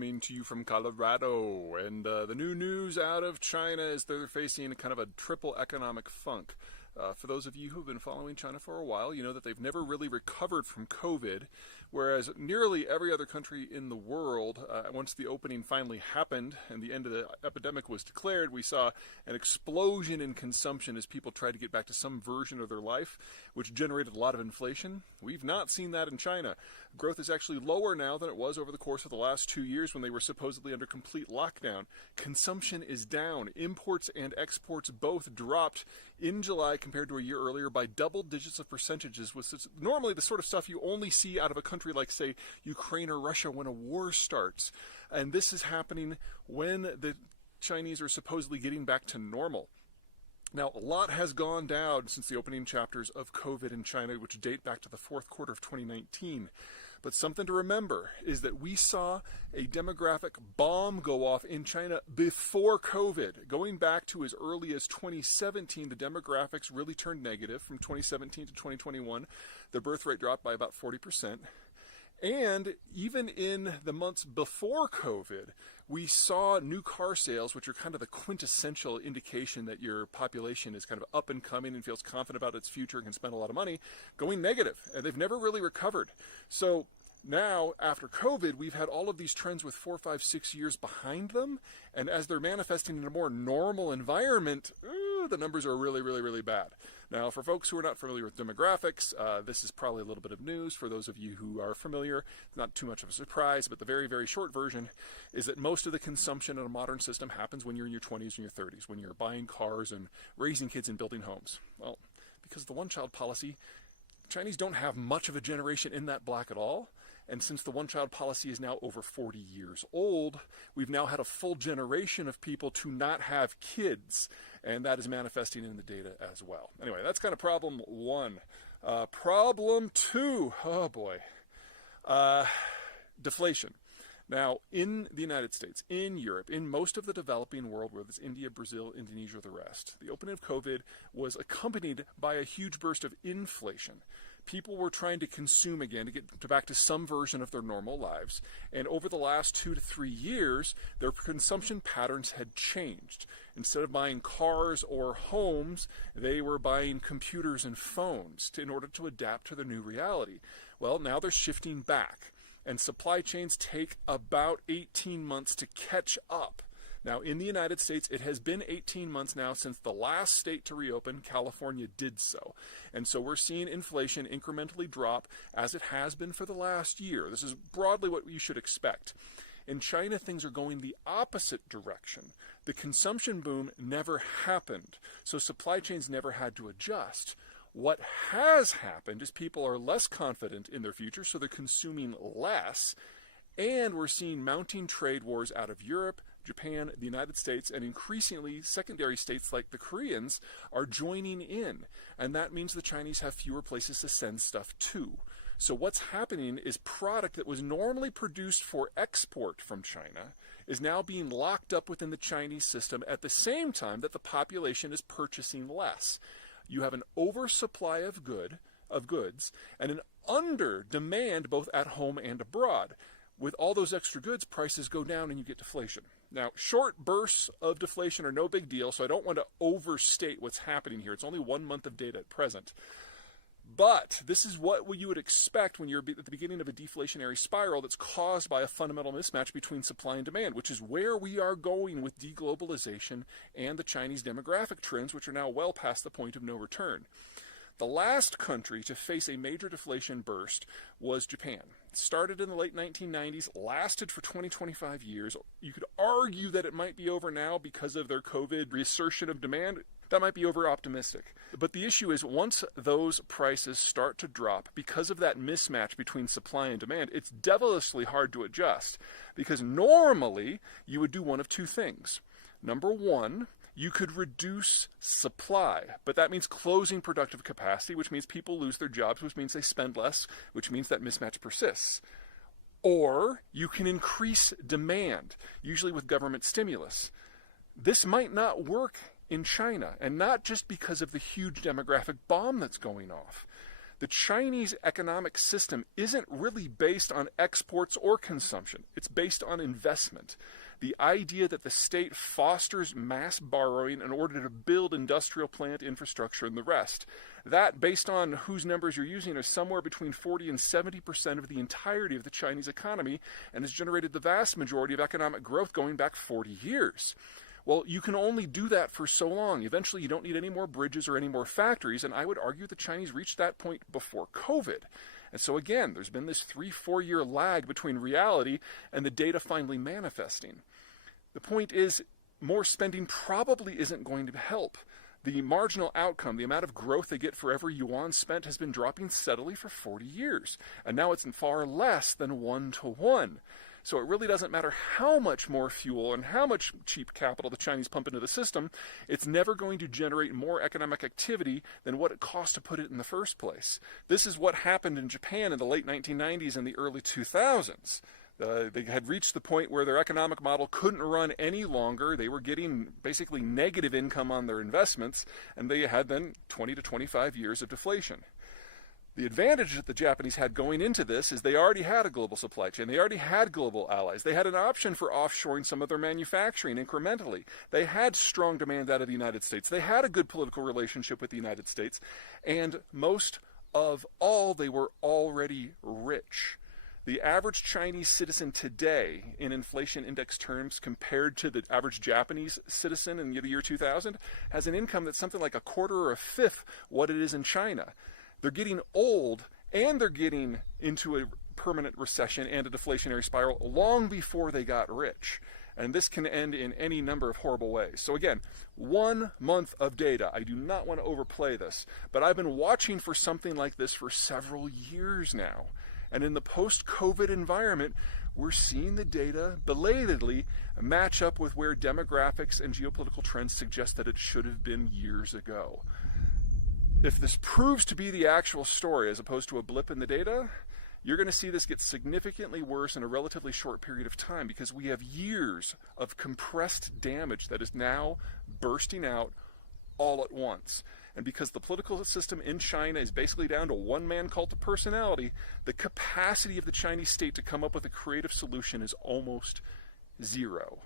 Coming to you from Colorado, and the new news out of China is they're facing kind of a triple economic funk. For those of you who've been following China for a while, you know that they've never really recovered from COVID, whereas nearly every other country in the world, once the opening finally happened and the end of the epidemic was declared, we saw an explosion in consumption as people tried to get back to some version of their life, which generated a lot of inflation. We've not seen that in China. Growth is actually lower now than it was over the course of the last 2 years when they were supposedly under complete lockdown. Consumption is down. Imports and exports both dropped in July compared to a year earlier by double digits of percentages, which is normally the sort of stuff you only see out of a country like, say, Ukraine or Russia when a war starts. And this is happening when the Chinese are supposedly getting back to normal. Now, a lot has gone down since the opening chapters of COVID in China, which date back to the fourth quarter of 2019. But something to remember is that we saw a demographic bomb go off in China before COVID. Going back to as early as 2017, the demographics really turned negative. From 2017 to 2021, the birth rate dropped by about 40%. And even in the months before COVID, we saw new car sales, which are kind of the quintessential indication that your population is kind of up and coming and feels confident about its future and can spend a lot of money, going negative. And they've never really recovered. So now, after COVID, we've had all of these trends with 4, 5, 6 years behind them. And as they're manifesting in a more normal environment, the numbers are really, really, really bad. Now, for folks who are not familiar with demographics, this is probably a little bit of news. For those of you who are familiar, not too much of a surprise, but the very, very short version is that most of the consumption in a modern system happens when you're in your 20s and your 30s, when you're buying cars and raising kids and building homes. Well, because of the one-child policy, Chinese don't have much of a generation in that block at all. And since the one-child policy is now over 40 years old, we've now had a full generation of people to not have kids. And that is manifesting in the data as well. Anyway, that's kind of problem one. Problem two, oh boy, deflation. Now, in the United States, in Europe, in most of the developing world, whether it's India, Brazil, Indonesia, or the rest, the opening of COVID was accompanied by a huge burst of inflation. People were trying to consume again to get back to some version of their normal lives. And over the last 2 to 3 years, their consumption patterns had changed. Instead of buying cars or homes, they were buying computers and phones in order to adapt to the new reality. Well, now they're shifting back. And supply chains take about 18 months to catch up. Now, in the United States, it has been 18 months now since the last state to reopen. California did so. And so we're seeing inflation incrementally drop as it has been for the last year. This is broadly what you should expect. In China, things are going the opposite direction. The consumption boom never happened, so supply chains never had to adjust. What has happened is people are less confident in their future, so they're consuming less, and we're seeing mounting trade wars out of Europe, Japan, the United States, and increasingly secondary states like the Koreans are joining in. And that means the Chinese have fewer places to send stuff to. So what's happening is product that was normally produced for export from China is now being locked up within the Chinese system at the same time that the population is purchasing less. You have an oversupply of goods and an under demand both at home and abroad. With all those extra goods, prices go down and you get deflation. Now, short bursts of deflation are no big deal, so I don't want to overstate what's happening here. It's only 1 month of data at present. But this is what you would expect when you're at the beginning of a deflationary spiral that's caused by a fundamental mismatch between supply and demand, which is where we are going with deglobalization and the Chinese demographic trends, which are now well past the point of no return. The last country to face a major deflation burst was Japan. It started in the late 1990s, lasted for 20-25 years. You could argue that it might be over now because of their COVID reassertion of demand. That might be over-optimistic. But the issue is once those prices start to drop, because of that mismatch between supply and demand, it's devilishly hard to adjust. Because normally, you would do one of two things. Number one, you could reduce supply, but that means closing productive capacity, which means people lose their jobs, which means they spend less, which means that mismatch persists. Or you can increase demand, usually with government stimulus. This might not work in China, and not just because of the huge demographic bomb that's going off. The Chinese economic system isn't really based on exports or consumption. It's based on investment. The idea that the state fosters mass borrowing in order to build industrial plant infrastructure and the rest. That, based on whose numbers you're using, is somewhere between 40 and 70% of the entirety of the Chinese economy and has generated the vast majority of economic growth going back 40 years. Well, you can only do that for so long. Eventually, you don't need any more bridges or any more factories, and I would argue the Chinese reached that point before COVID. And so again, there's been this 3-4 year lag between reality and the data finally manifesting. The point is, more spending probably isn't going to help. The marginal outcome, the amount of growth they get for every yuan spent, has been dropping steadily for 40 years. And now it's far less than 1-to-1. So it really doesn't matter how much more fuel and how much cheap capital the Chinese pump into the system, it's never going to generate more economic activity than what it cost to put it in the first place. This is what happened in Japan in the late 1990s and the early 2000s. They had reached the point where their economic model couldn't run any longer. They were getting basically negative income on their investments, and they had then 20 to 25 years of deflation. The advantage that the Japanese had going into this is they already had a global supply chain. They already had global allies. They had an option for offshoring some of their manufacturing incrementally. They had strong demand out of the United States. They had a good political relationship with the United States. And most of all, they were already rich. The average Chinese citizen today, in inflation index terms, compared to the average Japanese citizen in the year 2000, has an income that's something like a quarter or a fifth what it is in China. They're getting old, and they're getting into a permanent recession and a deflationary spiral long before they got rich. And this can end in any number of horrible ways. So again, 1 month of data. I do not want to overplay this, but I've been watching for something like this for several years now. And in the post-COVID environment, we're seeing the data belatedly match up with where demographics and geopolitical trends suggest that it should have been years ago. If this proves to be the actual story as opposed to a blip in the data, you're going to see this get significantly worse in a relatively short period of time because we have years of compressed damage that is now bursting out all at once. And because the political system in China is basically down to one-man cult of personality, the capacity of the Chinese state to come up with a creative solution is almost zero.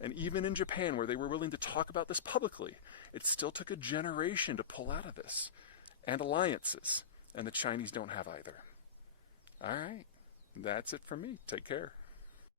And even in Japan, where they were willing to talk about this publicly, it still took a generation to pull out of this. And alliances. And the Chinese don't have either. All right. That's it from me. Take care.